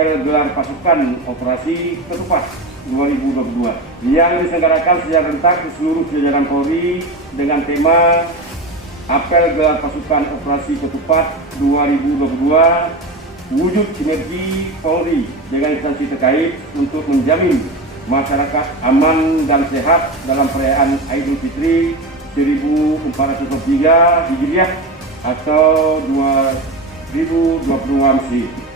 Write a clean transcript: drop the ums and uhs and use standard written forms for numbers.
apel gelar pasukan operasi Ketupat 2022 yang diselenggarakan secara rentak di seluruh jajaran Polri dengan tema apel gelar pasukan operasi Ketupat 2022 wujud sinergi Polri dengan instansi terkait untuk menjamin masyarakat aman dan sehat dalam perayaan Idul Fitri 1443 Hijriah atau 2020 Masehi.